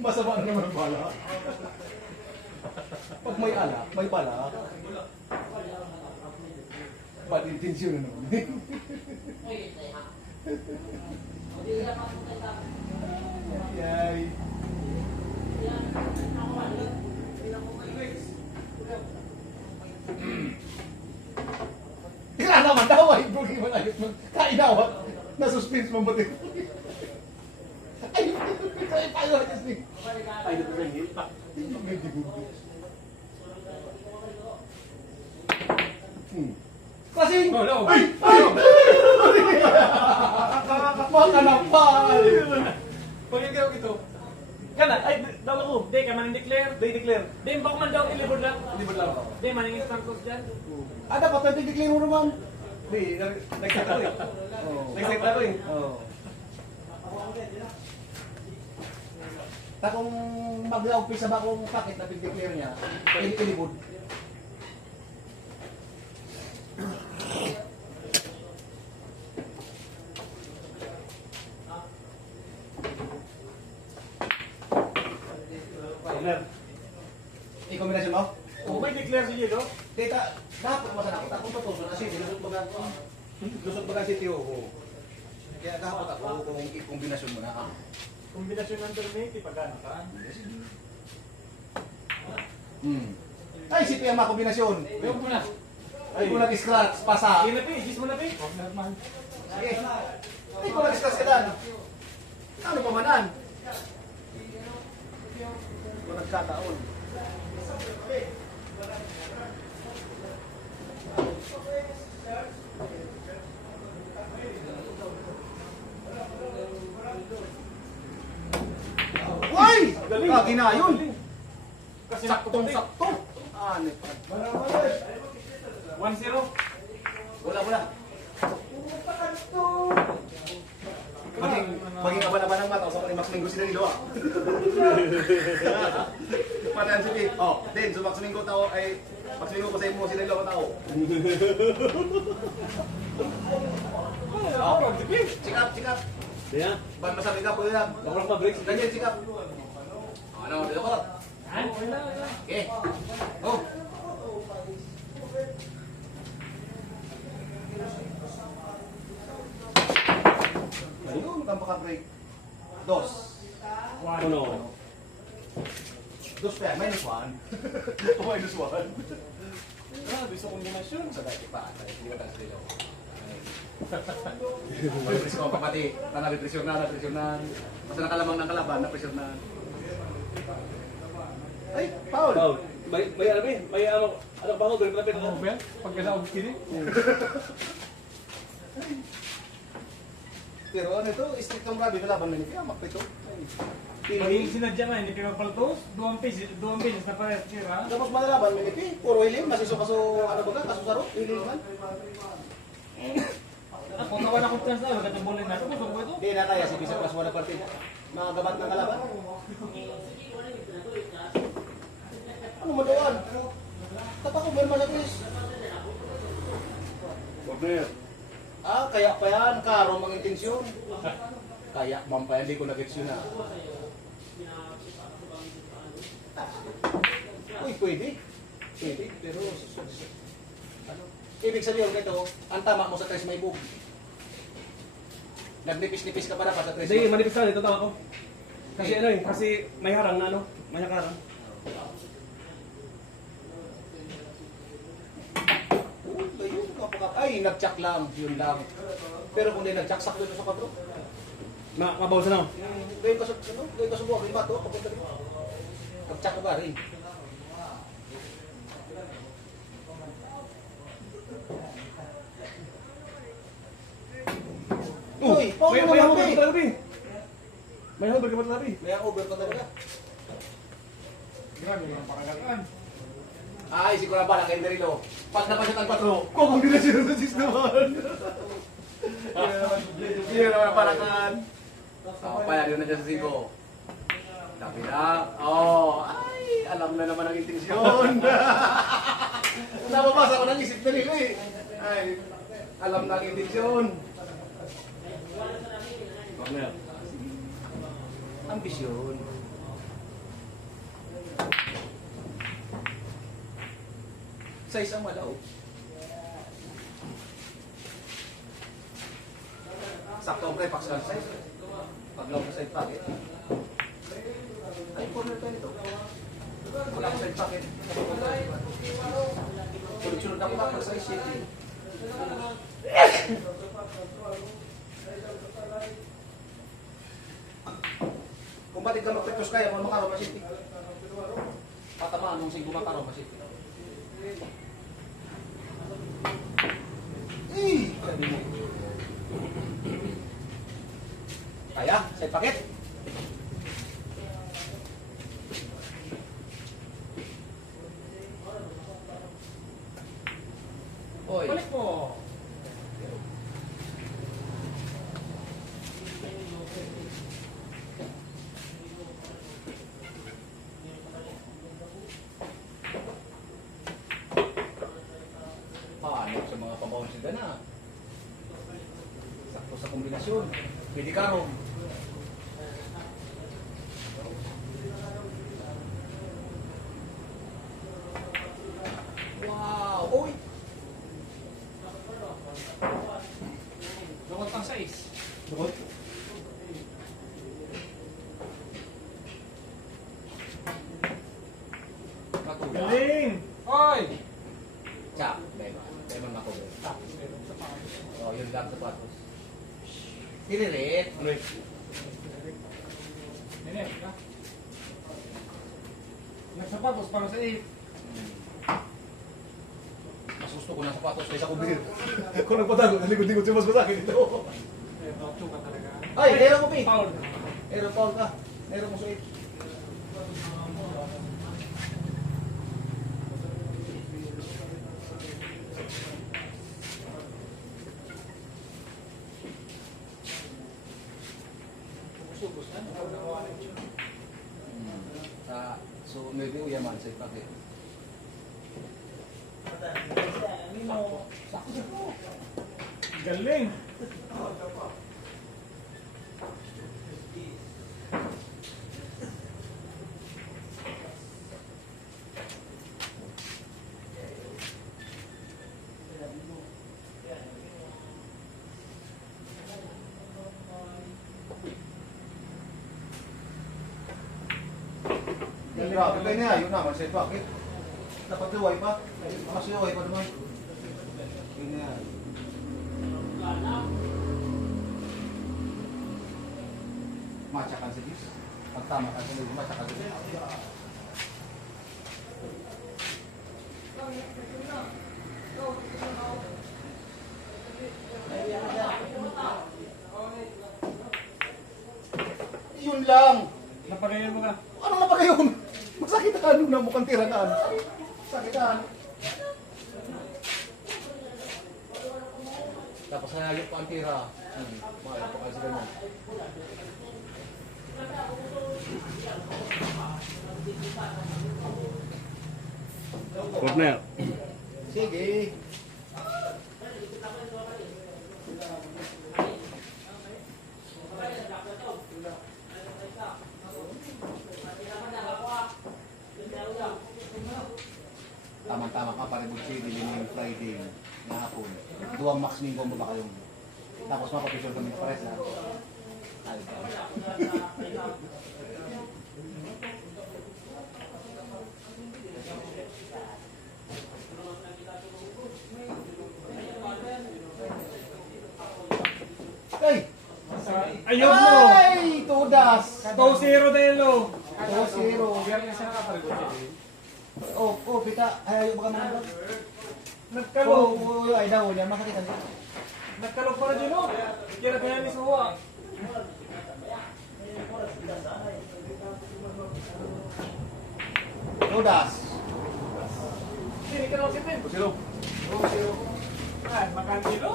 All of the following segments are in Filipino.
Masama na naman bala. Pag may ala, may bala. Bad intention na naman. Yay. Kaya naman daw ay bugi mo na yun. Kainawat. Na-suspense mo ba din? Ay, tayo kasi. Ay, ito na yun. May digugod. Klaseng! Ay! Ay! Makanapal! Pagkagaw ito. Kana, ay, daw ako. Di ka man declare. Declare. Di, baka man daw ilibod lang. Libot lang. Di, maningin status dyan. Ah, dapat pwede declare mo naman. Di, nag-set ako eh. Nag-set ako eh. Kung mag-umpisa ba kung pakit na pig-declare niya, ilibod. I-combination mo? Kung may declare siya no? Data, dapat masanakot akong patuso na siya, lusot baga si Tio ko. Kaya dapat ako kung i-combination mo na. Kombinasyon ng termite, pagkano ka? Ay, si Tio ang makombinasyon. Ayaw mo na. Ay, kung nag-scratch, pasa. Sige na, Pi. Gis mo na, Pi. Sige. Ay, kung nag-scratch ka dan. Ano pa manan? Kung nagkataon. Uy! Kagi na yun! Kasi Saktong-sakto! Ano pa? 1-0. Wala. Maging aba ng mata, sa Max Minggo sila nilo ah. Patayan si Pete. Oh, din, so Max Minggo tao ay Max Minggo ko sa imo sila nilo tao. Ako, sige. Cikap. Kaya, Ban masabi ka po yan. ako lang pa-break. Ganyan, cikap. Ano, dito ko. Wala. Okay. Oh. Ayun, kampaka-break. Dos. Ano? Dos pa yan, minus one. Minus one. Grabe sa kombinasyon. Sa dati pa, hindi ka tayo sa dito. May presyon pa pati. Napresyon na. Basta nakalamang ng kalaban, napresyon na. Ay, foul! Paul, may ano ba eh? May ano ba ako? Doon ko lapit. Ano ba? Pagkasama ko kini. Pero ano ito, striktong grabe na laban na niya, makpito. Pagiging sinadya nga, hindi kayo paltos. 2 pesos na parehas kira. Tapos malalaban, may puro hilim, masiso kaso, ano ba ka, kaso saro, hilim man. Kung nawan akong chance na, magkatambulin na. Gusto ko ito. Hindi na kaya si Bisa Plus wala partida. Mga gabat ng kalaban. Ano mo doon? Tapos meron man sa quiz. Problem. Ah, kaya pa yan, karo mang intensyon. Kaya, mampaya, hindi ko nag-gets yun ah. Uy, pwede. Pwede, pero... Ano? Ibig sabihin ko ito, ang tama mo sa 3 may bug. Nagnipis-nipis ka pa dapat sa 3. Hindi, manipis na. Ito tawa ko. Kasi ano eh, kasi may harang na ano. May nakarang. Ayun, ay, nag-check lang, yun lang. Pero kung hindi nag-check, sakto ito sa 4. Makabaw sa na. Gawin ka sa, ano? Gawin ka sa buwag, lima to, papunta rin. Nag-check ka ba rin? Uy, paano may naman humble eh? ka talaga eh. May humble ka talaga eh. May over ka talaga. Grabe ang pakagataan. Ay, siguro ba lang kayo narilo. Pag napasya ang 4, kung ang dinasyon sa 6 naman. Hindi naman parakan. Paya yun na dyan sa 5. Sabi na, ay, alam na naman ang intensyon. Nababasa ko ng isip na nila eh. Ay, alam na ang intensyon. Ano yan? Ang Ambisyon. Size ang malaw. Sakto ang pre-pax lang size. Paglaw ko side pocket. Ay, corner tayo nito. Wala ko side pocket. Sunod-sunod ako na sa size shape. Kung ba't ka magpektos kaya, kung makaraw masiti. Patamaan nung sige makaraw masiti. Kaya, side pocket. Oy. Balik mo. Paano sa mga pabounce na? Sakto sa kombinasyon. Pwede ka ron. Wow! Uy! Lukot ang size. Lukot. Matula. Galing! Hoy! Tsa, lemon matula. Oh, yun lang sapatos. Tiririt. Nene, ka? Nagsapatos para sa 8. Mas gusto ko ng sapatos kaysa kubir. Kung nagpatago, naligod-ligod siya mas masakit ito. Eh, taucho ka talaga. Ay, meron ko, Pi. Paul. Meron, Paul ka. Meron mo suit. Subos na. So, maybe uyaman sa ipake. Galing! Grabe kayo niya, yun naman sa ipake. Dapat liway pa. Mas liway pa naman. Yun na yan. Matyakan sa Diyos. Pagtama ka sa Diyos, matyakan sa Diyos. Yun lang. Napagayan mo ka. Ano na ba kayo? Magsakitan yung namukang tirataan. Sakitan. Tapos nanayok pa ang tira. Mahal pa kasi ganun. Corner. Sige. Tama-tama ka, paributsi, dilim Friday, na hapon. Duwang max minggo mo ba kayong? Tapos mapapisyon kami sa pares na. Ay! Ayun mo! Ay! Tudas! 2-0 Delo! 2-0. Biyernes na nakapaligot siya. Oh, pita. Ay, baka mga Nagkalog! ay daw niya, makakita niya. Nagkalog para dyan o! Kaya kaya ni Suwa. Tudas! Hindi ka na si Pin. 2-0. 2-0. Ay, makantilo!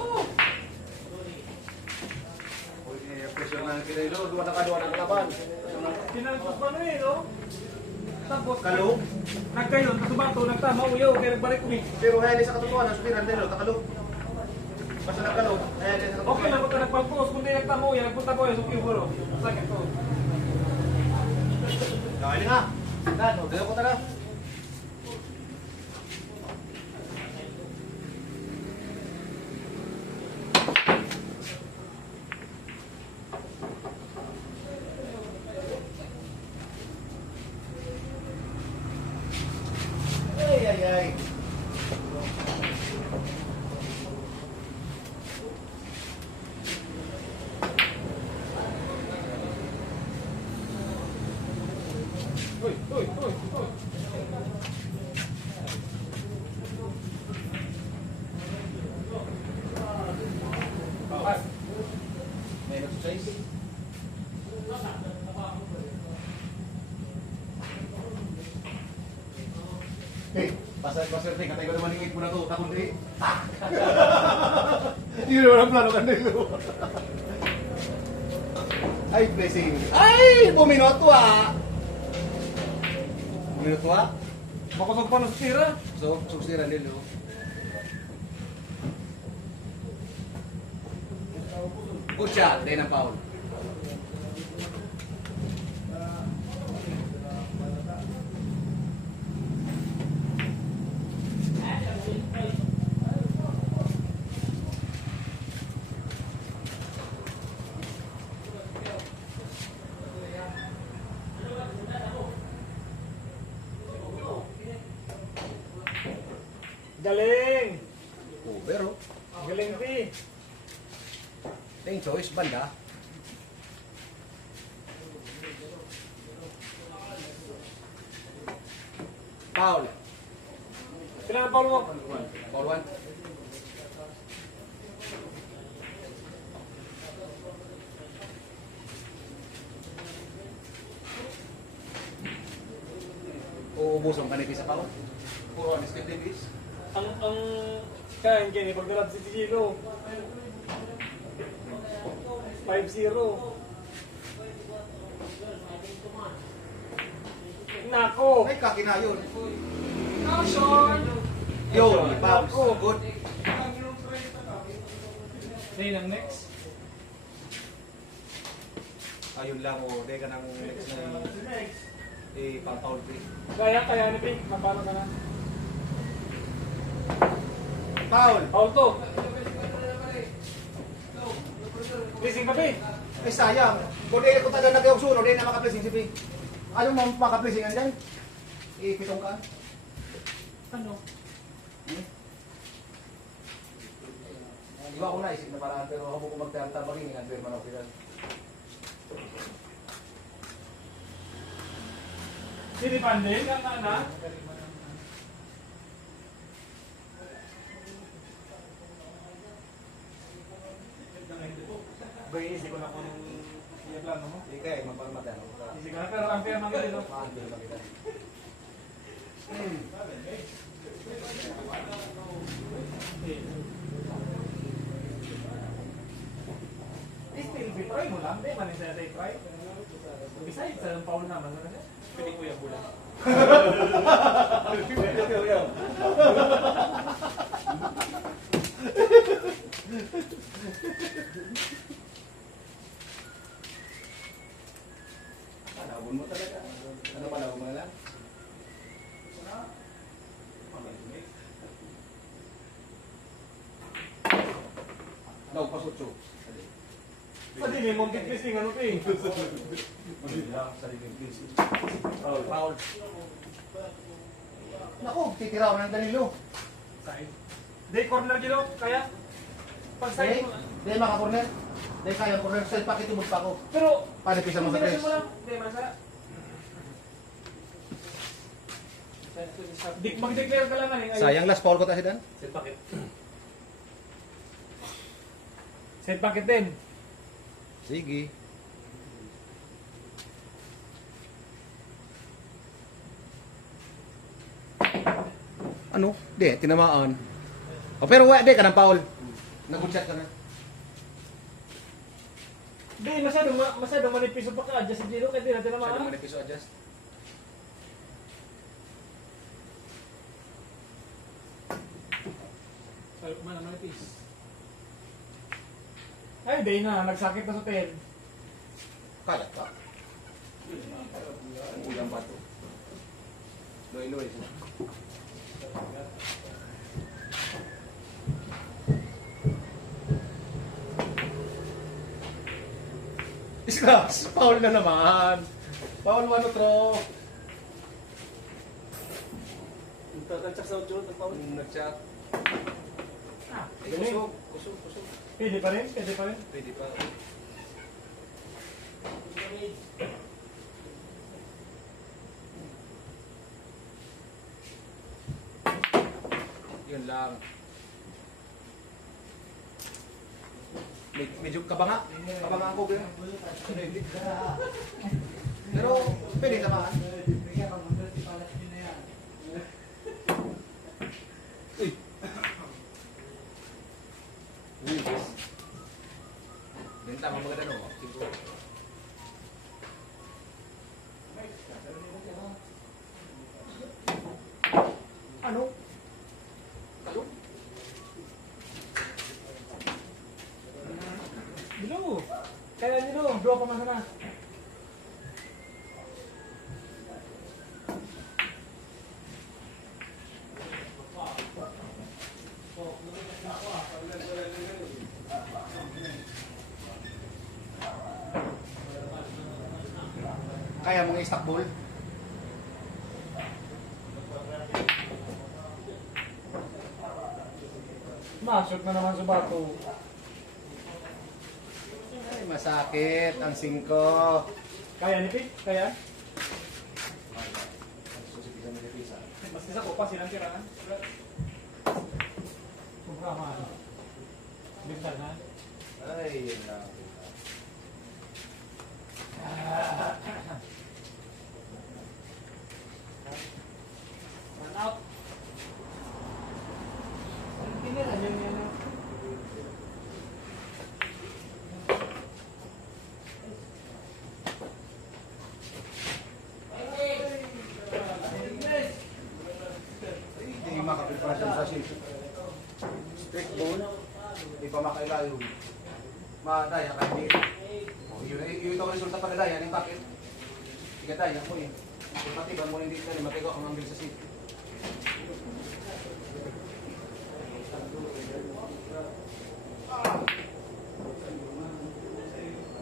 Pressure na kita ilo, dua na kalaban. Pinalpas pa na eh, no? Tapos, Kalog. nagkayon, kasubato, nagtama, uyaw, kaya nagbalik ko eh. Pero hayali sa katotohanan, subiran tayo, takalog. Basta nagkalog, hayali sa Okay katotohanan. lang punta nagpalpos, kung di nagtama, uyaw, nagpunta ko, uyaw, sukiyo, bro. Sakit ko. Kaya nga. Dan, dito ko tara. Ay, ay, ay. Uy, uy, uy, uy. May exercise. Hey, pasal nih katanya gue udah maningin muna tuh takut deh. Ini orang plano kan dulu. Ay, blessing. Ay, buminot ah. Buminot ah. Makusog pa ng sira. So, susiran dulu. Good shot, din ang foul. Galing! Oh, pero, Galing, P. yung choice, banda. Foul. Kailangan Paul mo. Foul one. Uubos ang kanipis sa foul. Puro ang skip Ang kaya hindi pag nalab si Gilo. 5-0. Nako! Ay, kakinayon. Caution! Yun, bounce. Good. Sa'yo ang next. Ayun lang, o. Deka ng next na pang-foul free. Kaya ni P. Mapano ka na? Foul. Paul to. Racing ka, P. Ay, sayang. Kung di ko taga nag-ausuno, di na maka-placing si P. Anong maka-placingan dyan? Ipitong ka. Ano? Iba ko naisip na paraan, pero ako kung magtatabagin, i-adver man ako sila. Sini Pandeng, ang anak. Isip ko na kung yung plano mo. Hindi kaya, mapagmatan ako. Isip ko na, pero ang pera mga dito. Ma-adver man kita. Still, bitry mo lang. Di man yung sa'yo try. Besides, sa Paul naman, pwede ko yung bulan. Panahon mo talaga. Ano panahon mo na lang? No, pasutso. Pwede may montit pisting ano pa eh. Foul. Foul. Naku, titira ako ng Danilo. Side. Di, corner gilo. Kaya? Pag side mo. Di maka-corner. Di kaya corner. Side pa kitumod pa ako. Pero, Panipisan mo sa press. mo lang. Di, masara. Mag-declare ka lang nga. Sayang last foul ko ta si Dan. Set packet. Set packet din. Sige. Ano? Di, tinamaan. O pero wa, di ka ng foul. Nag-shot ka na. Di, masyadong manipis yung pagka-adjust si Giro. Kaya di natin Siya naman. naman episode adjust. Mana manipis. Ay, di na. Nagsakit na sa 10. Kaya ka. Ang ulang bato. Loy-loy. Scraps, foul na naman. Foul mo tro. Nagtsak sa utyo, nagpawin. Nag-chat. Galing. Kusog. Pwede pa rin? Pwede pa rin? Pwede pa. Yun lang. Medyo kabanga. Kabanga ako ganyan. Pero pwede naman. Uy. Benta mo maganda no. Siguro. Ano? Ano? Bilo! Kaya nilo, dua pa man sana. Kaya mong i-stock ball? Masot na naman sa bato. Ay, masakit ang 5. Kaya ni Pete? Kaya? Mas isa ko pa silang tiraan. Sobra ka ano? Bigtan na? Ay, yun lang. Run out. Tinira yun yun. Hindi makapreparasyon sa straight ball. Hindi pa makailayo. Madaya ka hindi. Yun ito ang resulta pag daya. Yung bakit? Tiga daya mo eh. Patiban mo hindi ka matigo ang angle sa seat.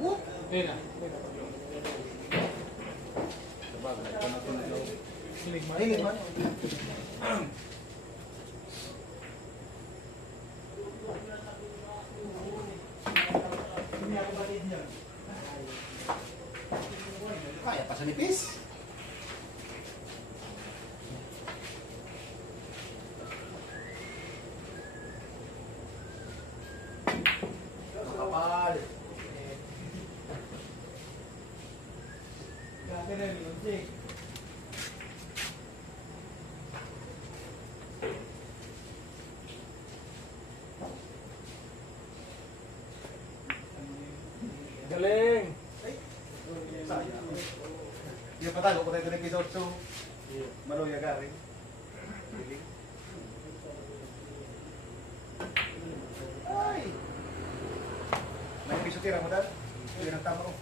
Whoop! Tira. Sabagay, panatulog daw. Hilig mo. Hilig man. Kaya pa sa nipis. Kapal. Galing! Yung patalo ko tayo ng episode 2. Maluya garing. Ay! May episode tira mo dad? Yun ang tama ko.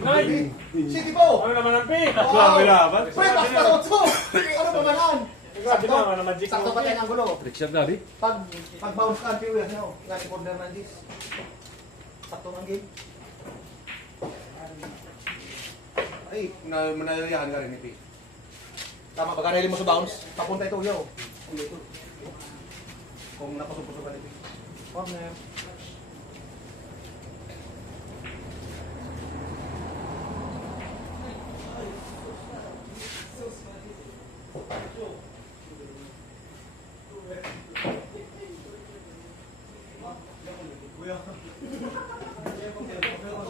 Nine! City po! Ano naman ang Pete? Grabe laban. Pwede, basta otso! Ano pa manan? Grabe naman ang magic Sakto mo. pa tayo ng gulo. Richard Gabi. Pag bounce ka ang piwi, ano? Nga corner ng dis. Sakto ang game. Ay, manalayahan ka rin, Ipi. Tama, pagka nahiling mo sa bounce, papunta ito, yo. Kung napasok-pasok ka, Ipi. Corner.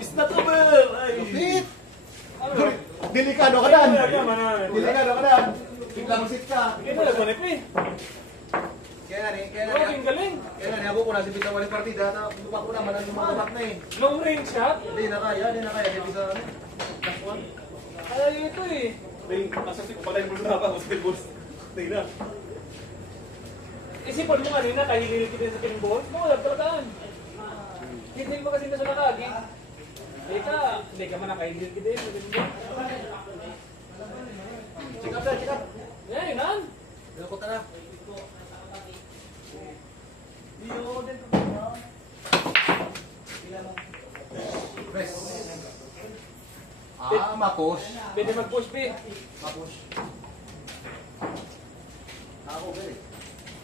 Is that over? Ay. Lupit! Delikado ka dan! Delikado Delikado ka dan! Biglang sit ka! Hindi mo lang ni Kaya nga Galing, galing. kaya nga ako ko na si Pita walang partida, na lupa ko naman ang lumakumak na eh. Long range shot. Hindi na kaya, di bisa ano. Last one. Ay, ito to eh. Asa si kupalay mo na ako sa boss. Tingnan. Isipon mo kanina, kahilil kita sa pinball. Wala talagaan. Hindi mo kasi nasa nakagi. Hindi ka man nakahilil kita sa pinball. Check up, sir, check up. Yan, yun nan. Dilukot na. Press. Mapush. Pwede mag-push, P. Mapush. Ako, very.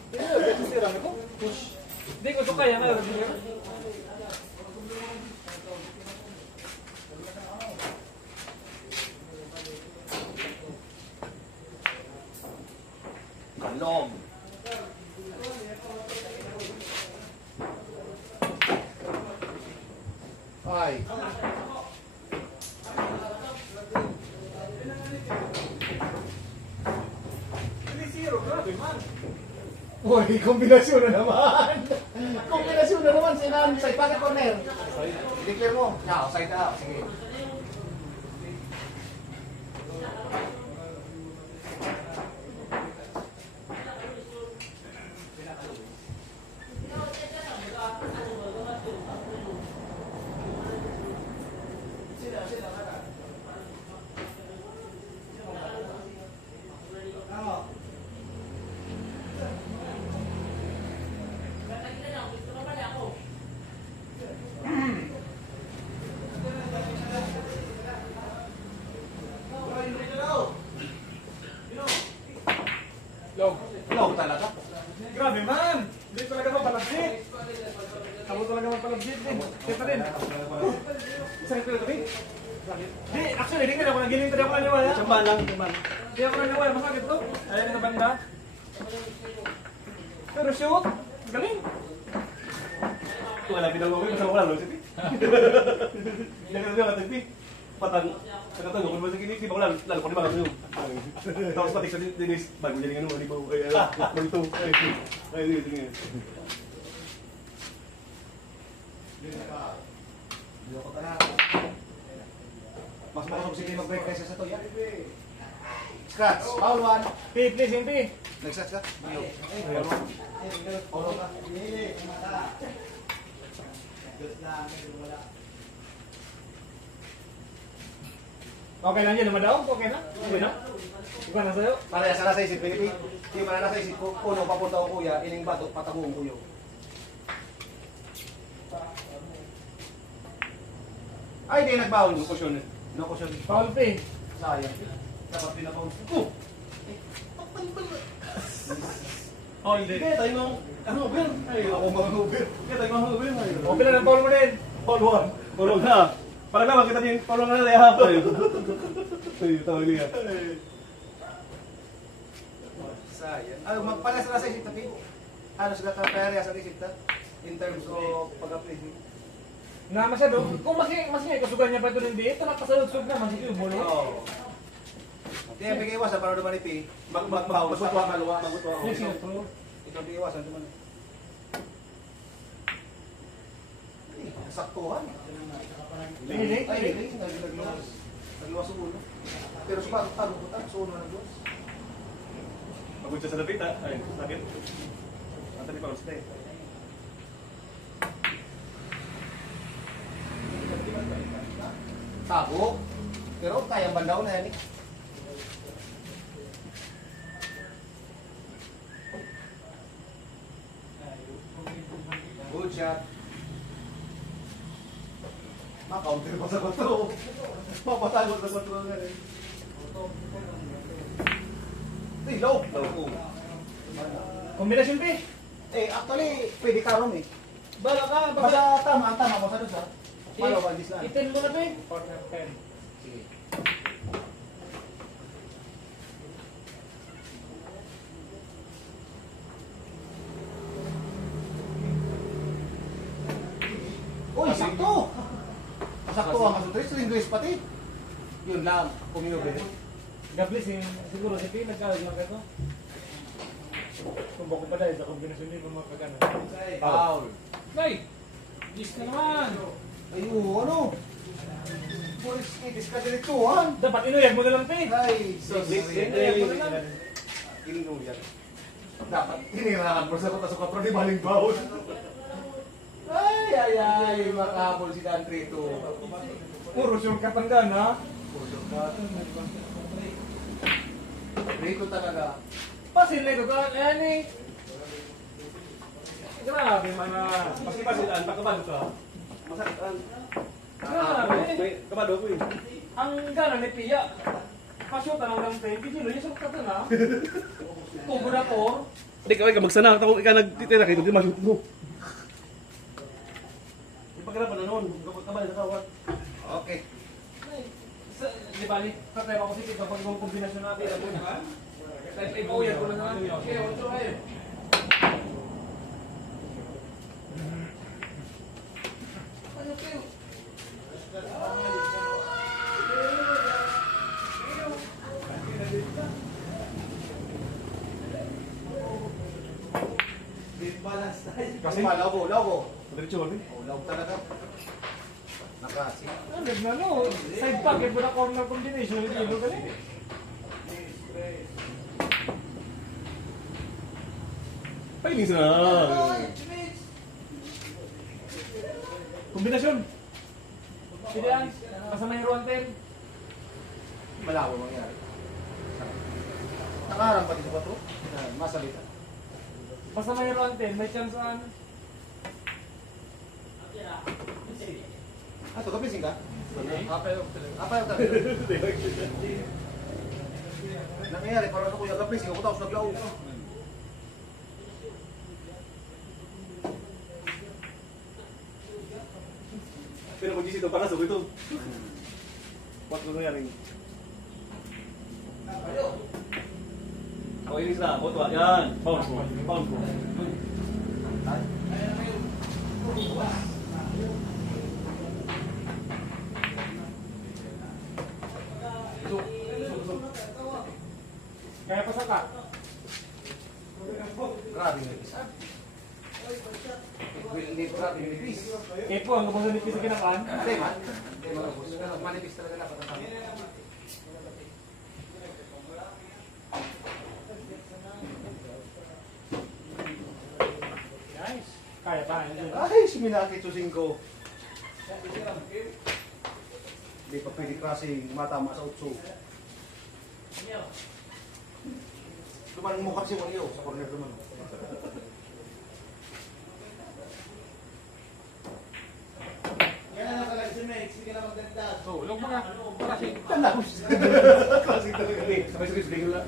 Hindi na, pwede sira ko. Push. Hindi ko ito kaya nga. Kalong. Ay. Grabe man. Uy, kombinasyon na naman. Kombinasyon na naman sa pocket corner. Declare mo. Yeah, side out. Sige. Log. Long talaga. Grabe man. Hindi talaga mapalabsit. Ako talaga mapalabsit din. Kaya pa rin. Isang ito ito, Di, actually, hindi ka na ako nagiling. Hindi ako naniwala. Chamban lang, chamban. Hindi ako naniwala. Masakit to. Ayan sa banda. Pero shoot. Galing. Wala pinag-uwi, masama ko lang, no? Sipi. Nagkatabi ako, Tipi. Patang, nagkatabi ko, masakit ini, ba ko lang, lalo ko di ba yung. Tapos pati sa Dennis, bago niya ano, alibaw, ay, magto, ay, tingin. Dilukot na. Mas marunong sige mag-break kaysa sa to. Yan. Scratch. Foul one. P, please, yung P. Next ka. Foul ka. Okay lang yun naman daw? Okay na? Okay na? Ikaw na sa'yo? Para sa nasa isip, Pilipi. Hindi man nasa isip ko, kuno papunta ko kuya, ining bato, patabuong kuyo. Ay, di nag-bounce. Ano ko siya, No cushion. Foul P. Sayang. Dapat pinabounce. Hold it. Kaya tayo ng, ano, Uber? Ay, Ako mga Uber. kaya tayo ng Uber, ay. Okay na ng foul mo din. Hold one. Hold na. Parang naman kita din, parang na lahat. Ay, tawag niya. Sayang. Ay, magpalas na sa isip tapi. Ano sila ka-parea sa isip ta? In terms of pag-apply. Na masyado. Kung mas may kasugan niya pa ito hindi, ito nakasalud-sud naman si Kubo, no? Oo. Kaya bigay iwasan para naman ipi. Mag-bounce sa pangalawa. Yes, yes, bro. Ito bigay iwasan naman. Saktuhan. Hindi. Ay, hindi. Nagluwas. Nagluwas ang ulo. Pero sa bago ko ta, sa ulo na nagluwas. Pagod siya sa lapit, ha? Ay, sakit. Ata ni Paul, stay. Tago. Pero kaya bandaw na yan eh. Good shot. Ma-counter pa sa bato. Papatagot sa bato nga rin. Low. Low. Kombinasyon P. Eh, actually, pwede karong eh. Bala ka. Basta tama, ang tama mo sa doon sa. Malo, bandis lang. Itin mo na P. Partner 10. Sige. Uy, sakto! Sakto ang kasutris, English pati. Yun lang, puminubi. Gablis, siguro si P. Nagkawag lang kayo. Kung bako pa dahil sa kombinasyon din mga kagana. Foul. Nay! Gis na naman! Ayun, ano? Boris, itis ka dirituhan. Dapat inuyag mo na lang, Pi. Ay, sus. Inuyan. Dapat hinirahan mo sa patasok ka, di baling bawon. Ay, makabol si Dan Trito. Puro shortcut ang gana. Trito talaga. Pasin na ito ka. Ayan eh. Grabe mga. Pasilan, pagkabado ka. Masakit ang... Grabe. Kabado ko eh. Ang gana ni Pia. Pasyota lang lang tayo. Pidilo yung shortcut na. Tubo na po. Hindi ka magsana. Ako ikaw nagtitira kayo. Hindi masukot mo. Pagkarapan na noon. Kabado sa kawat. Okay. Di ba ni? Patay ako sige kapag yung kombinasyon natin. Ano na? Kahit ibuyan ko na naman. Okay, otro kayo. Kasi malaw Diretso kami. Law talaga. Nakasi. Ano na no? Side pocket mo na corner combination. Hindi mo galing. Painis na. Kombinasyon. Sige yan. Kasama yung ruanten. Malawa mangyari. Nakaharang ba dito ba ito? Masalita. Basta may ruanten, may chance an. Ito, kapising ka? Apel. Apa yung talaga? Nangyayari, parang ako yung kapising ako tapos naglaw. Pero kung gisito pa kasok ito. What ko nangyari? Ako inis na. Boto. Yan. Pound ko. Pound ko. Kaya pa saka. Grabe yung nipis. Hindi po grabe yung nipis. Eh po, ang kapag nipis sa kinakaan. Hindi man. Hindi man ako. Pero manipis talaga dapat ang sabi. Nice. Kaya pa. Ay, suminakit susing ko. Hindi pa pwede kasi matama sa utso. Duman mo kasi waliyo sa corner duman. So, log mga. Parasi. Tanda ko siya. Klaseng talaga. Sabay-sabay sabihin ko lang.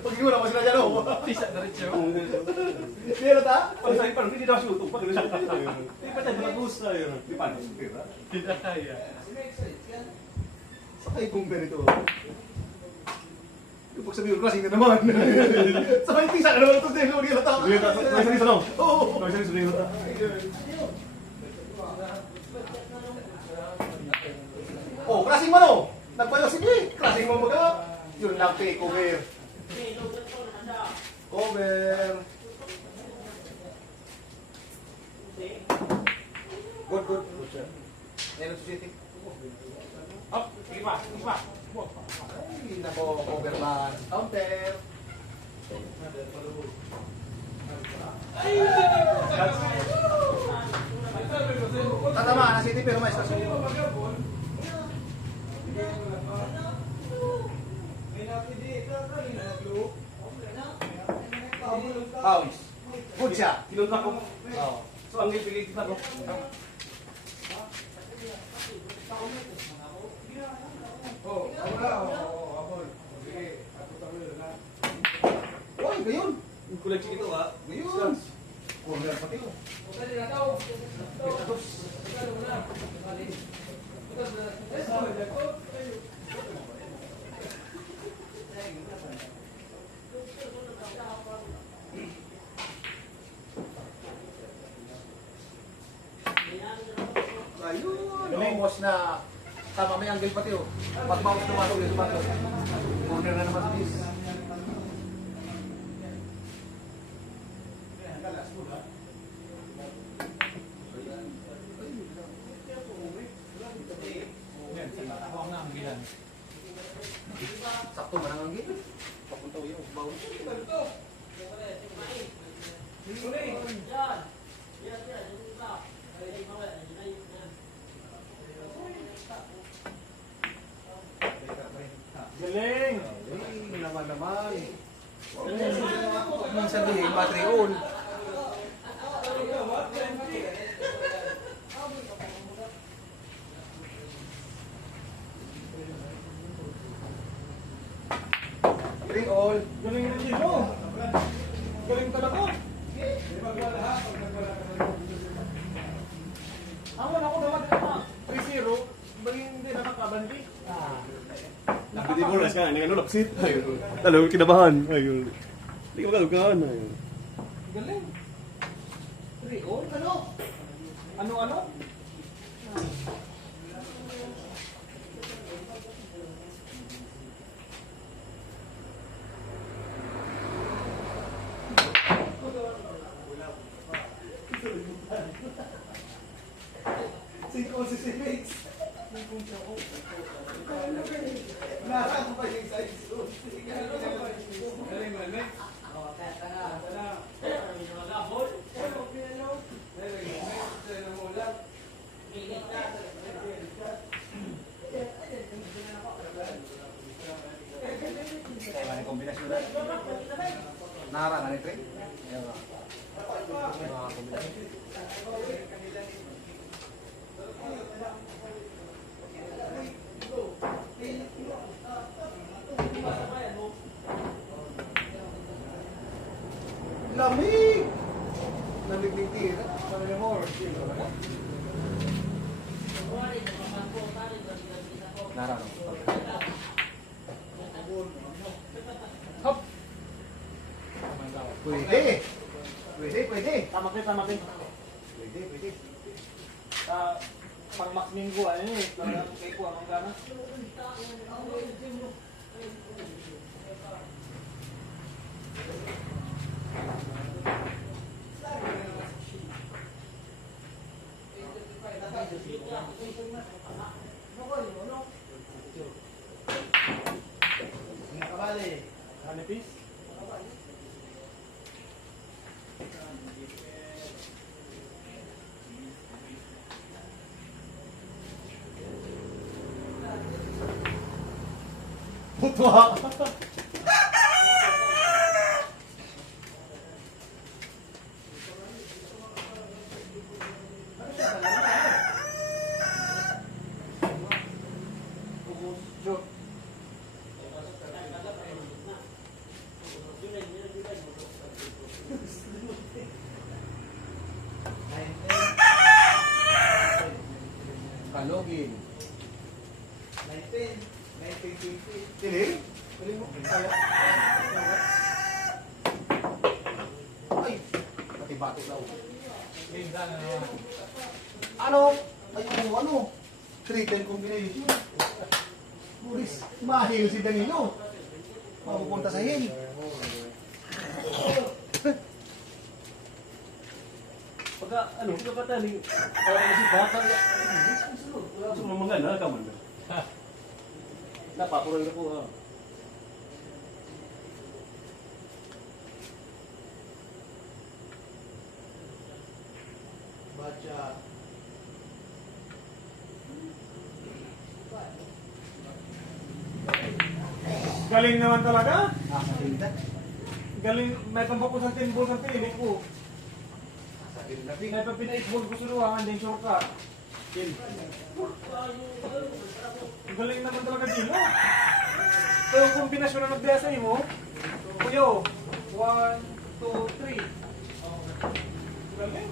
Pag iwan ako sila dyan, oh. Pisa na rin siya. Hindi na ta? Pag sa'yo, parang hindi daw shoot. Pag gano'n shoot. Hindi pa tayo malabos na yun. Di pa, tira. Pinakaya. Sakay kong ganito. Yung pag sabihin ko, klaseng na naman. Sabay pisa ka naman ito din. Hindi na ta? Sabihin ka, may sarili sa no? Oo. May sarili sabihin ko. Oh, klaseng mano. Nagpayo, sige. Klaseng mo mga. Yun lang, pay, cover. Cover. Good, good. Meron susitik. Up. Sige pa. Sige pa. Ay, nako, cover man. Counter. Tatama na city pero may stasyon. Pounds. Good siya. Kilon na ko. Oo. So, ang ipilit na ko. Uy, gayon. Yung kulay ito ha. Gayon. Corner pati oh. Ayun. Almost na tama may angle pati oh. Pag mouse tumatog yung tumatog. Corner na naman please. Ako ang naanggilan. Sakto man ang gilid. Papunta ko yun. Bawal. Galing! Ay, naman. Huwag mong sabihin, Patreon. Drink all. Galing ng Gino! Galing talaga! Awan ako naman na 3-0. Bagay hindi nakakabandi. Hindi mo ras ka, hindi ka lapsit. Ayun. Alam, kinabahan. Ayun. Hindi ka makalugan. Ayun. Galing! 3-0? Ano? Ano-ano? Kaya kombinasyon na. Naharangan ni Trey. Ayan nga. Mga kombinasyon. Lamig! Lamig ng tira. Sabi mo, Naharangan. hop! Pwede. Pwede. Tamak din. Pwede. Pang Max Minggo, ano eh, talagang kay ko ang gana. Hanipis? Putwa! Kalogin. 1920. Tiling? Tiling mo? Kaya? Ay! Bati-bati daw. Ano? Ay, ano? 3-10 combination. Buris, mahil si Danilo. Mapupunta sa hill. Pagka, ano, pagkakataling, parang kasi bata, gusto mo mga na, kaman na. Napakuran na po, ha. Bacha. Galing naman talaga. Nakatinda. Galing, may pampapos ang 10 balls ang pinili ko. Sa hill na May pa pina-8 ko sa luwangan din shortcut. Galing naman talaga Gino. So yung kombinasyon na nagbiya sa mo, kuyo, 1, 2, 3. Galing.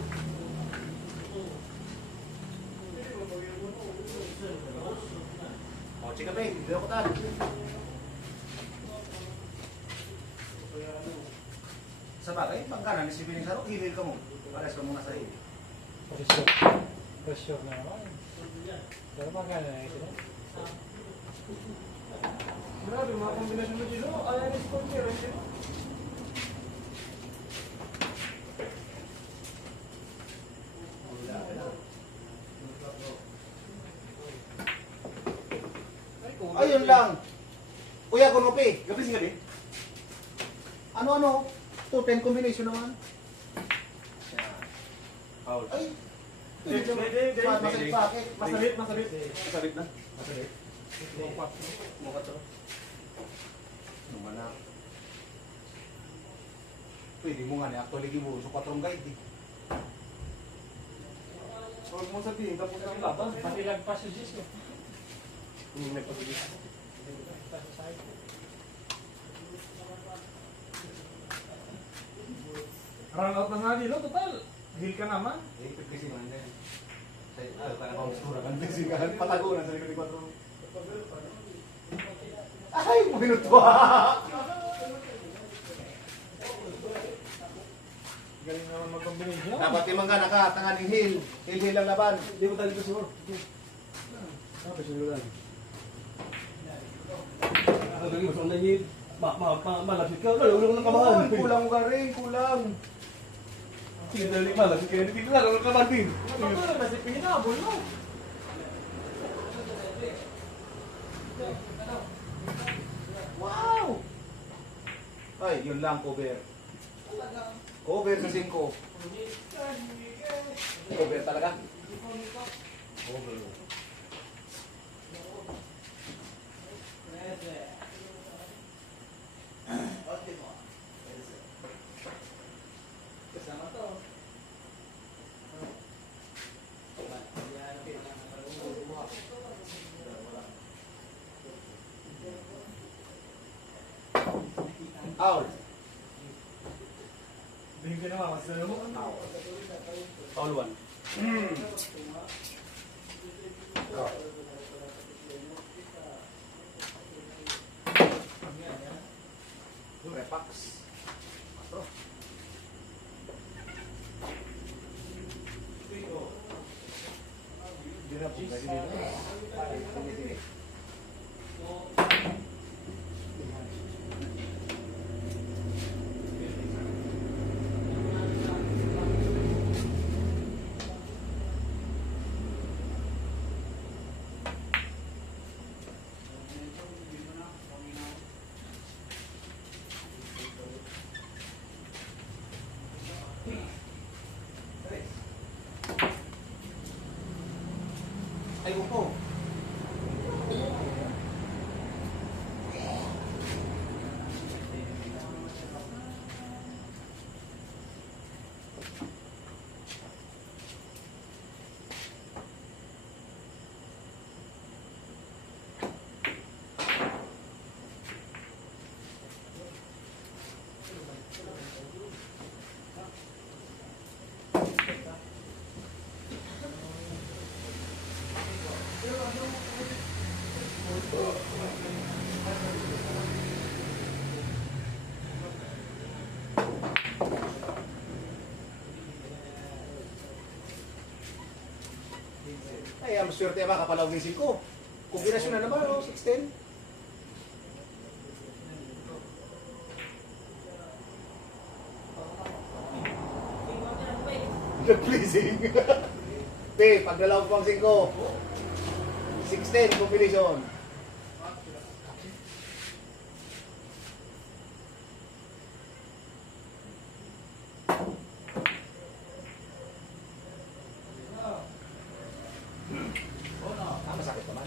O, chika pa eh. Dito ko tayo. Sa bagay, pagkana ni si Bining Saro, email ka mo. Pares ka muna sa iyo. Pressure na naman. Pero magkano na ito? Grabe, mga kombinasyon na Gino. Ayan is consider, Gino. Ayun lang. Kuya, kunupi. Gabi sing gabi. Ano? 2-10 combination naman. Foul. Ay! Hindi. Masakit sa akin. Masabit. Masabit na. Masakit. Mukat to. Naman na. Pwede mo nga niya. Actually, di mo. So, 4 guide eh. Huwag mo sabihin, tapos na ang laban. Pati lagpas yung sis ko. May pagiging. Lagpas sa side ko. Run out na nga dito, total. Heal ka naman. Eh, kasi man yan. Talaga akong sura kan kasi nga. Patago na sa likod ni 4. Ay! Minuto! Galing naman mag-combination. Dapat timang ka nakatangan ng heal. Heal lang laban. Hindi mo tayo siguro. Sabi siya lang. Ang gagawin mo sa online yun. Malapit ka. Wala nang kabahan. Kulang mo ka rin. Kulang. Sige, dali malapit ka. Hindi ka lang kabahan din. Ano na si Pinabol mo? Wow! Ay, yun lang, cover. Cover sa 5. Cover talaga. Cover. Kasama to. Out. Hindi ka naman, mas mo. Foul 1. Repax. Hindi na po, pwede dito. Sige, sige. Ay, upo. Ay, ang swerte ba kapalaw ng 5. Kombinasyon na naman, oh, 6-10. Pleasing. Te, pagdalaw ko ang 5. 6-10 combination. Masakit naman.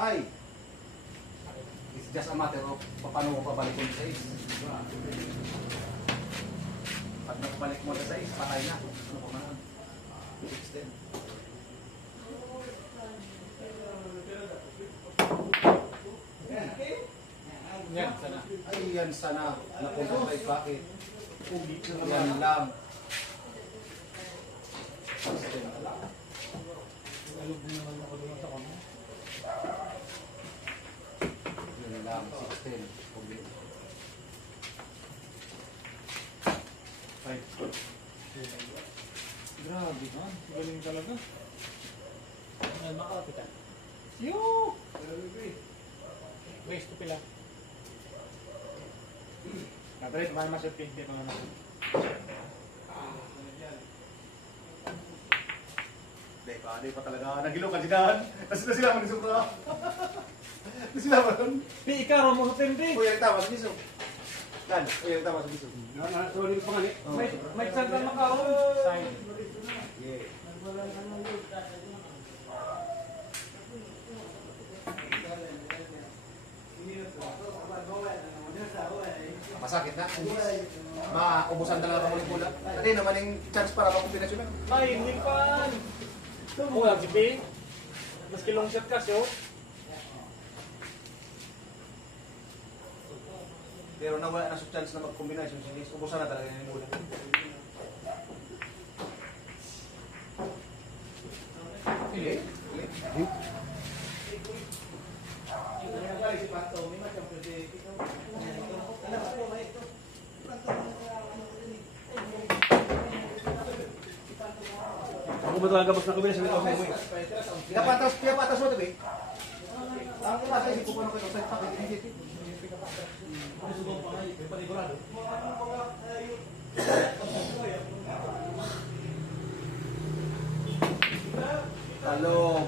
Ay! It's just a matter of paano mo pabalik mo sa 6. Pag nakabalik mo sa 6, patay na. Ano pa man? 6-10. Yan, sana. Ay, yan sana. Napunta tayo bakit? Yan lang. 6-10 na lang. Alog din naman ako doon sa kanya. Yan lang. 6-10. Grabe ka. Galing talaga. Ano, makapitan. Yo! Race to pila. Natry, baka masuk hindi pa naman. Hindi pa talaga. Nagilokan si Dan. Nasilaman ni Sukra. Nasilaman. Pi, ikaw, mo sa tindi. Kuya, yung tama sa biso. Dan, kuya, yung tama sa biso. Sorry pa nga ni. May sandal makaon. Side. Yeah. Masakit na. Maubusan talaga ka muli pula. Hindi naman yung chance para makombinasyon na. Ay, hindi pa. Kulang si Pi. Maski long shot kasi, oh. Pero nawala na sa chance na magkombinasyon. Sige, ubusan na talaga yung mula. Sige. Ako ba talaga mas nakombinasyon nito sa mo? Pinapatas mo ito, eh. Ang kumasa, hindi ko pa kayo sa pakit. Hindi. Talong.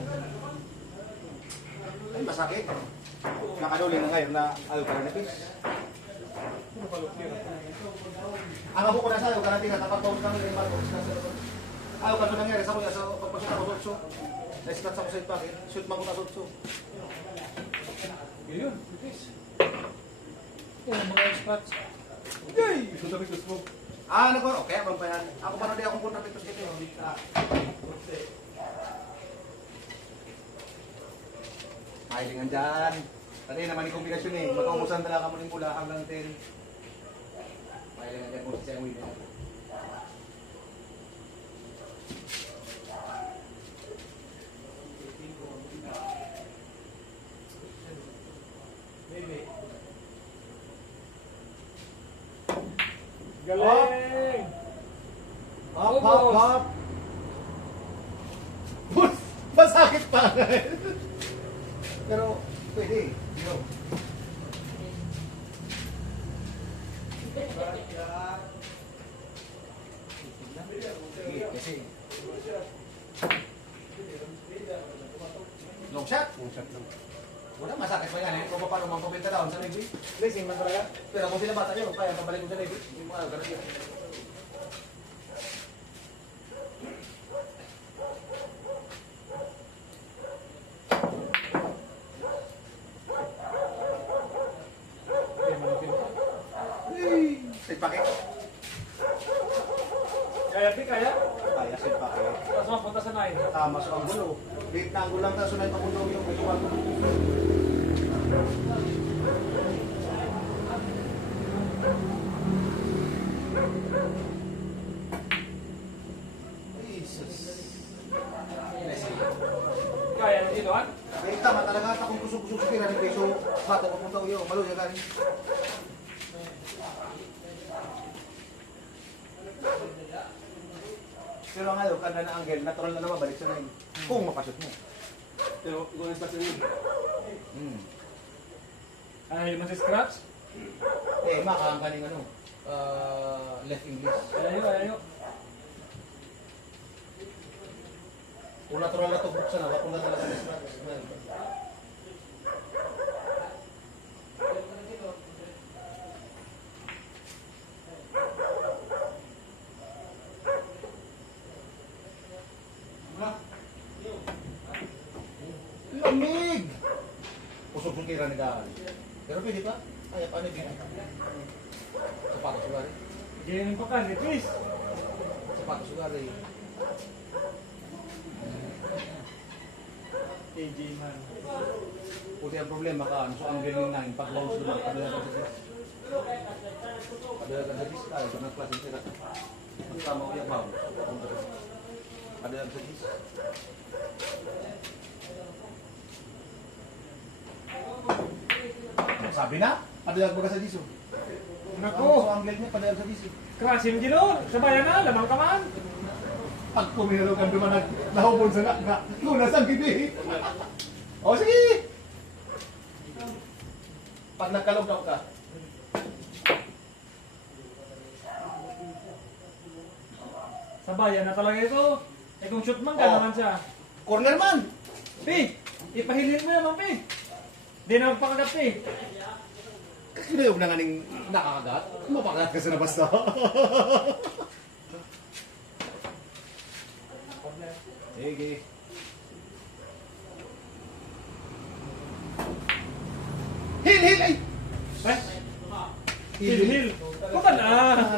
Ay, masakit. Nakaduli na ngayon na alkaranipis. Ang abo ko na sa'yo, karating na kapag paus kami ng batos na sa loob. Ayaw ka nangyari sa kuya sa pagpasok ako sotso. Na-stats ako sa ipakit. Shoot man ko na sotso. Yun, bitis. Yung mga spots. Yay! Ito sa biso mo. Ano ko? Okay, abang pa yan. Ako pa na di akong kontrapitos dito. Mahilingan dyan. Tadi naman yung kombinasyon eh. Magkaubusan talaga mo ng pula hanggang 10. Mahilingan dyan kung siya yung winner. Galing! Hop, hop, hop! Bus! Masakit pa! Pero, pwede. Dino. Sige, kasi. Long shot? Long shot lang. Wala, masakit pa yan eh. Kung paano magpapinta down sa Navy. Blessing man talaga. Pero kung sila bata nyo, kaya pabalik ko sa Navy. Hindi mo alam, ganun yun. Say pakit. Kaya, Pi, kaya. Kaya say pakit. Tapos mapunta sa 9. Tama sa ang gulo. Late na ang gulang ta, sunay pagundong yung may suwago. Jesus. Kaya na dito, ah. Ay, tama talaga ata kung kusog-kusog sa tira ng peso. Bata ko punta uyo, malo niya galing. Pero ngayon, kada na angle, natural na naman, balik sa 9. Kung mapasot mo. Pero kung ang stats yun. Ay, yung sa scraps. Eh, maka ang kaning ano, left English. Ayayo, ayayo. Kung natural na ito, buksan na, kung natural na ito, lamig! Usog yung kira ni Daan. Pero pwede pa? Ay, paano dito? Sapatos sugar eh. Ganyan pa ka, Nipis. Sapatos sugar eh. AJ man. Puti ang problema ka, so ang galing 9, pag lows naman, padala ka sa 6. Padala ka sa 6 tayo, sa mga klaseng sira. Ang tama ko yung bago. Padala ka sa 6. Sabi na, padala ka sa 10. Nako. So ang galing niya, padala sa 10. Krasim ginoon. Sabayan na, lamang ka man. Pag pumiro ka dumanag, nahubon sa nga, lunas ang gibi. O sige! Pag nagka-lockdown ka, Sa bayan na talaga ito. Eh kung shoot man ka Oh. naman siya. corner man. Pi, ipahilin mo naman, Pi. Di na magpakagat, Pi. Kinayog na nga ning nakakagat. Mapakagat ka sa labas na. Sige. Hil! Ay! Eh? Hil. Kuta na.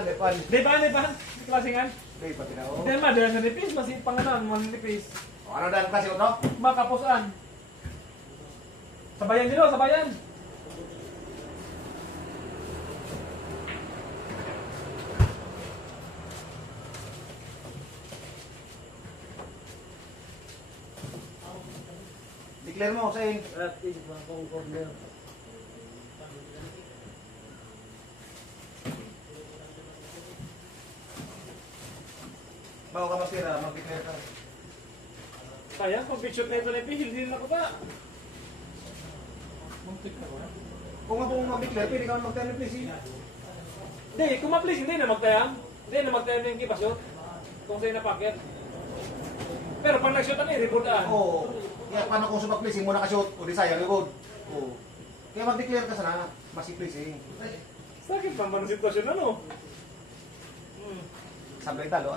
Lepan. Di ba? Klasingan. Okay, pati na ako. Di ba, dahil sa nipis, masipanganan mo nipis. Ano dahil klase ko to? Makapusan. Sabayan dito, sabayan. Declare mo, say. Bago ka masira, mag-declare ka. Sayang, kung picture na ito ni Pi, hindi na ko pa. Muntik na ko na. Kung nga pong mag-declare, pwede ka mag-tell please. Hindi, kung ma-please, hindi na magtayang. Hindi na magtayang yung kipasyon. Kung sa'yo napakit. Pero pag nag-shoot na report aan. Oo. Kaya paano kung sumag-please, mo nakashoot, o di sayang, good. Oo. Kaya mag-declare ka sana, mas i-please. Sakit pa man ang sitwasyon, ano? Sablay talo,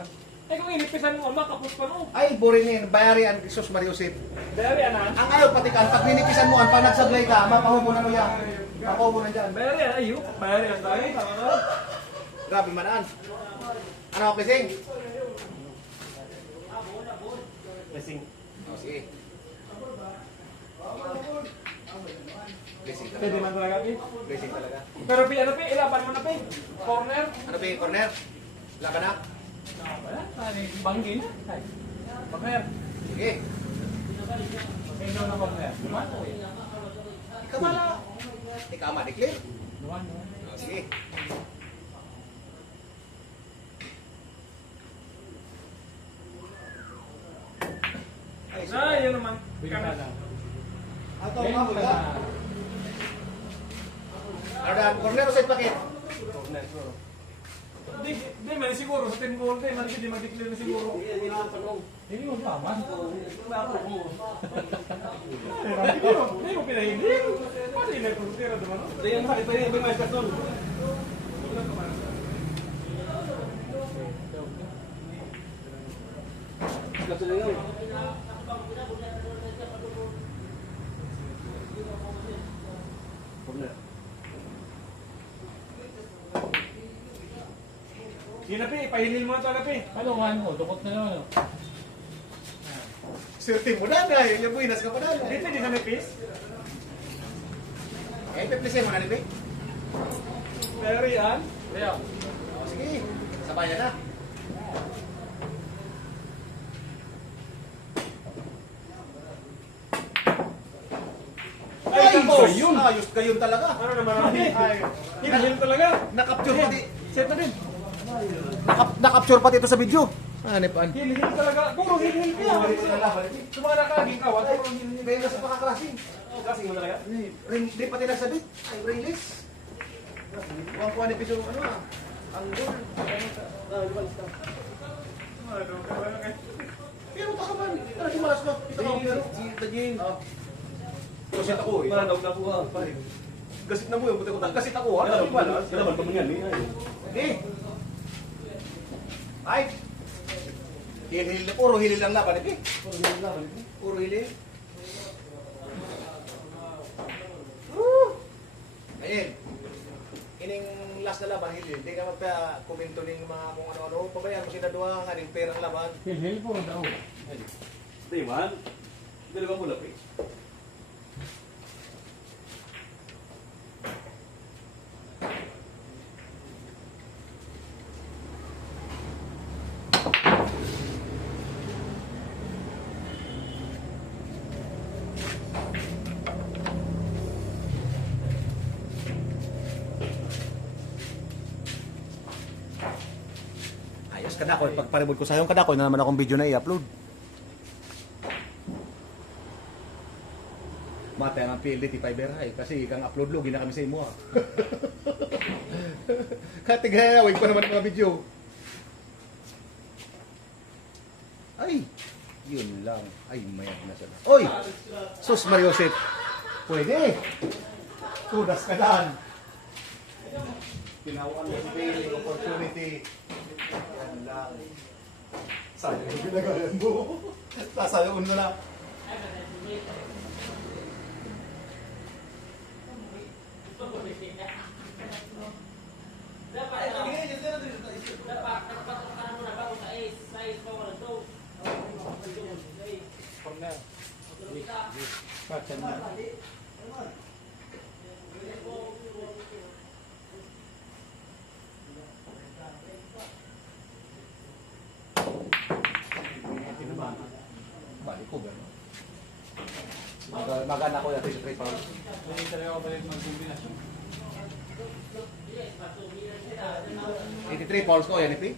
Eh kung inipisan mo, makapos pa no. Ay, boring yun. Bayari ang Jesus Mariusip. Bayari ana. Ang ayaw patikan, pag ninipisan mo, pag nagsablay ka, mapahubunan mo yan. Mapahubunan dyan. Bayari ana, ayo. Bayari ana tayo. Tama na. Grabe manaan. Ano ako, Plising? Blessing. Oh, sige. Blessing Pwede talaga. man talaga, Pi. Blessing talaga. Pero Pi, ano Pi? Ilaban mo na Pi. Corner. Ano ba yung corner? Laban na? Wala. Banggin. Ay. Corner. Sige. Ikaw na corner. Duman. Ikaw ba? Ikaw ma, declare. Duman. Oh, sige. Ay, Ah, yun naman. Kanan. Ato, mahul ka. Ano daan, corner o side packet? Di man siguro sa 10 goal di man hindi mag-declare na siguro. Hindi mo tama. Hindi mo pinahindi. Paano yung nagpultira naman? Dayan na, ito yung may karton. Kasi na yun. Corner. Yun na Pi, pahilil mo na talaga Pi. Palungan mo, dukot na naman. Swerte mo na dahil yung buinas ka pa na. Dito di sa nipis. Eh, piplisay mo na ni Vic. Pero yan. Kaya, Oh, sige, sabayan na. Ay, Ayos! Ayos kayon talaga. Ano naman ang hinahil talaga. Nakapture pati. Set na din. Nakapture pati ito sa video. Anipan. Hil talaga. Puro hil Pi. Sumara ka, hindi ka. Puro hil. Ngayon na sa pakakrasing. Klaseng mo talaga? Di pati nagsabit. Ay, ringless. Huwag ko anipis yung ano ah. Ang goal. Pero baka man. Ano si Maras ko? Ito ka pero. Tajin. Gasit ako eh. Parang daw na po. Gasit na mo yung buti ko. Gasit ako ha. Kailangan Ano ba na? kailangan pa mo yan eh. Hindi. Ay. Hilil. Puro hilil ang laban. Hindi. Puro hilil. Ayun. Ining last na laban, hilil. Hindi ka magpa-komento ng mga kung ano-ano. Pabayaan mo sinaduwa nga ng perang laban. hil puro daw. Di man. Dalawa mo lapit. Ayos kadakoy. Pag paribod ko sa yung kadakoy na naman akong video na i-upload. Mate nga ang PLDT Fiber High kasi kang upload lo gina kami sa imo. Katigaya, wag pa naman ang mga video. Ay, yun lang. Ay, mayag na sila. Oy! Sus Mariosep. Pwede. Tudas ka daan. Pinawan mo si Bailey, opportunity. Yan lang. Sayang yung ginagalan mo. Sasayang mo na. Pag na. Patsan na. Balik ko gano'n. Magana ko natin sa 3 pounds. Hindi talaga ako balik mag-combination. 83 pounds ko, yan ipi.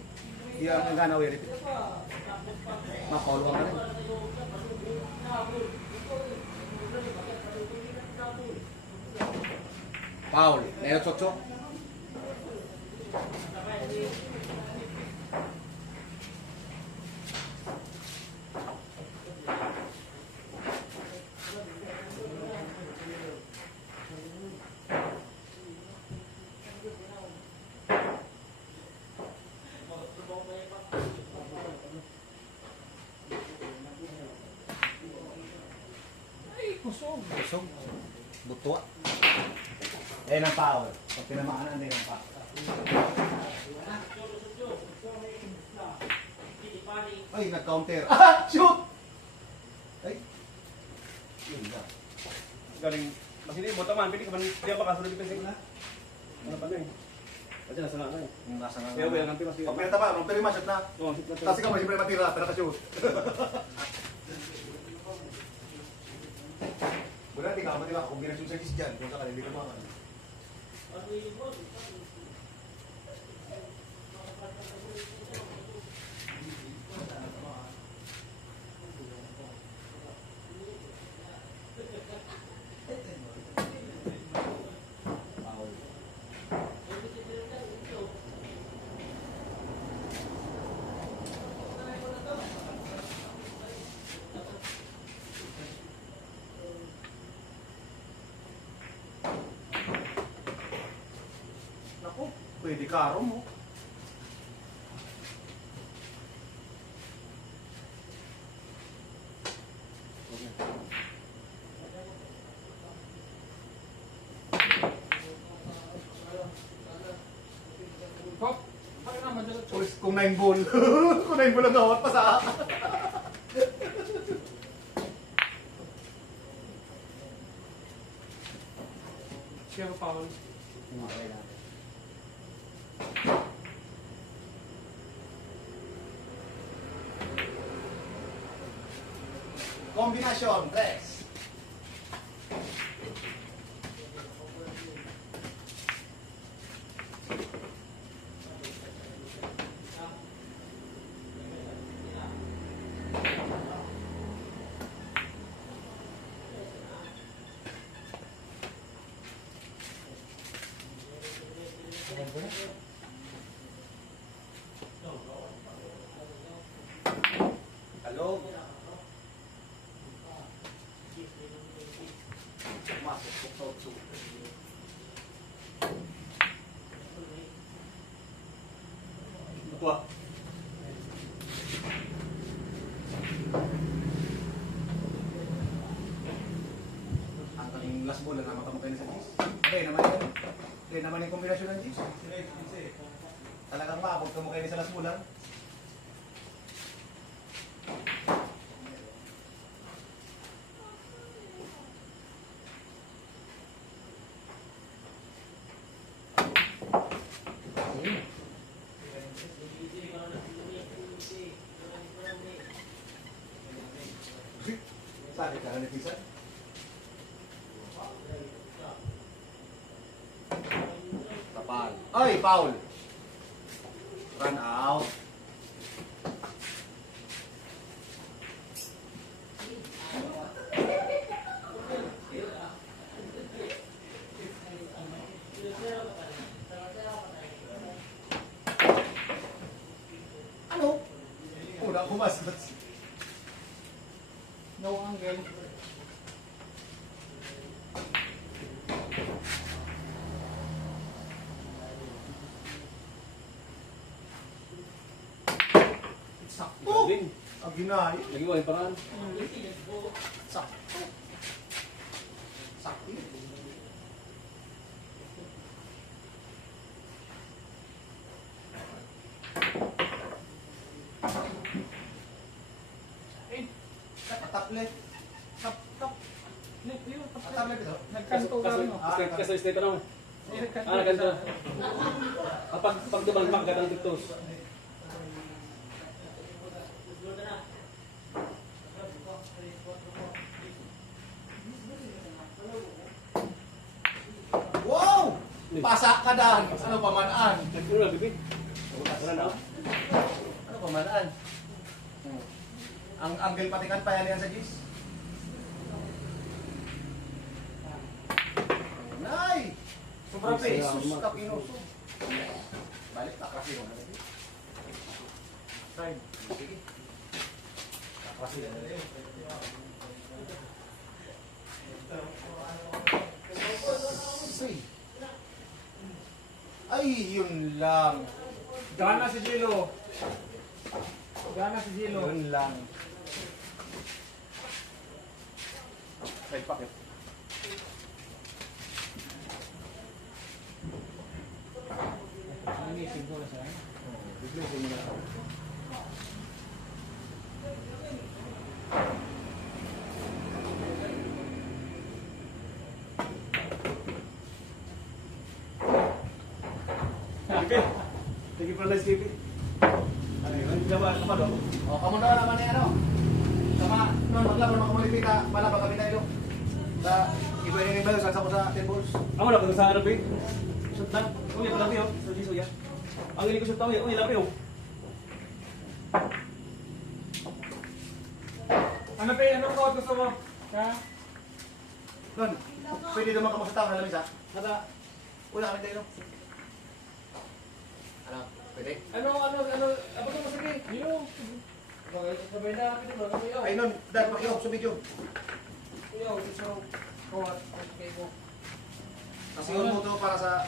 Yung ang gana ko yan ipi. Mapaulo ka rin. Paul, Nero Chocho. Kusog. Busog. Butwa. Ayan ang Paul. Pag pinamaanan, ayan ang Paul. Ay, nag-counter. Ah! Shoot! Ay. Yun lang. Galing. Mas hindi, bota man. Pwede ka man, di ba kasunod yung pensing na? Ano pa na eh. Kasi nasa nga na eh. Yung nasa nga. Kaya ba yan, nanti mas Pag pinata pa, nung pili masyat na. Oo, sit na to. Tapos ikaw, may siyempre matira, pero ka-shoot. Wala, di ka matira. Kung ginasyon sa gis dyan, kung saka, hindi ka mga. Naku, pwede karo mo. Hop! Bakit naman dyan? Kung 9 ball. Kung 9 ball ang gawat pa sa Siya pa Paul. Kombinasyon, press. Hello. Masuk ke Sotsu. Wah. Ang last ball na makamukay na sa Gis. Okay naman yun. Okay naman yung kombinasyon ng Gis. Talagang maabot kamukay sa last ball lang. Sakit ka na netizen? Tapal. Ay, foul. Run out. Bumasbat. No angle. Sakto. Galing. Ang ginay. Lagi mo yung paraan. Sakto. Sakto. Tablet. Tap. Yun, Tablet ito. nagkanto ka rin. Kasi straight na naman. Ganito. Pag dumagmak ka ng diktos. Wow! Pasak ka dan. Ano pamanaan? Ano na, bibi? Wala na. Ano pamanaan? Ang angle patikan pa yan sa gis. Nay! Sobrang pesos ka pinuso. Balik na kasi mo. Time. Sige. Kasi ay, yun lang. Gana si Jilo. Gana si Jilo. Yun lang. Right pocket. Inisip ko na siya. Biglang mo na ako. Okay. Thank you for nice TV. Ano yun? Gaba ka pa do? O, kamundo naman ni ano? Sama, nun, maglabon makamulipita, malabang kami tayo. Sa, iba yung iba, sa sa 10 balls. Ako na kung sa Arabi. Shoot na. Uy, pala yo. Sa Jiso ya. Ang hindi ko shoot tayo. Uy, labi yo. Ano pa anong kawat gusto mo? Ha? Nun, pwede naman ka sa tao na lamisa. Naka, wala kami tayo. Ano, pwede? Ano, abot mo sige. Yun. Sabay na kami diba? Ay nun, dahil pakiyaw sa video. Yo, so, kawat. Okay po. Kasi yun mo to para sa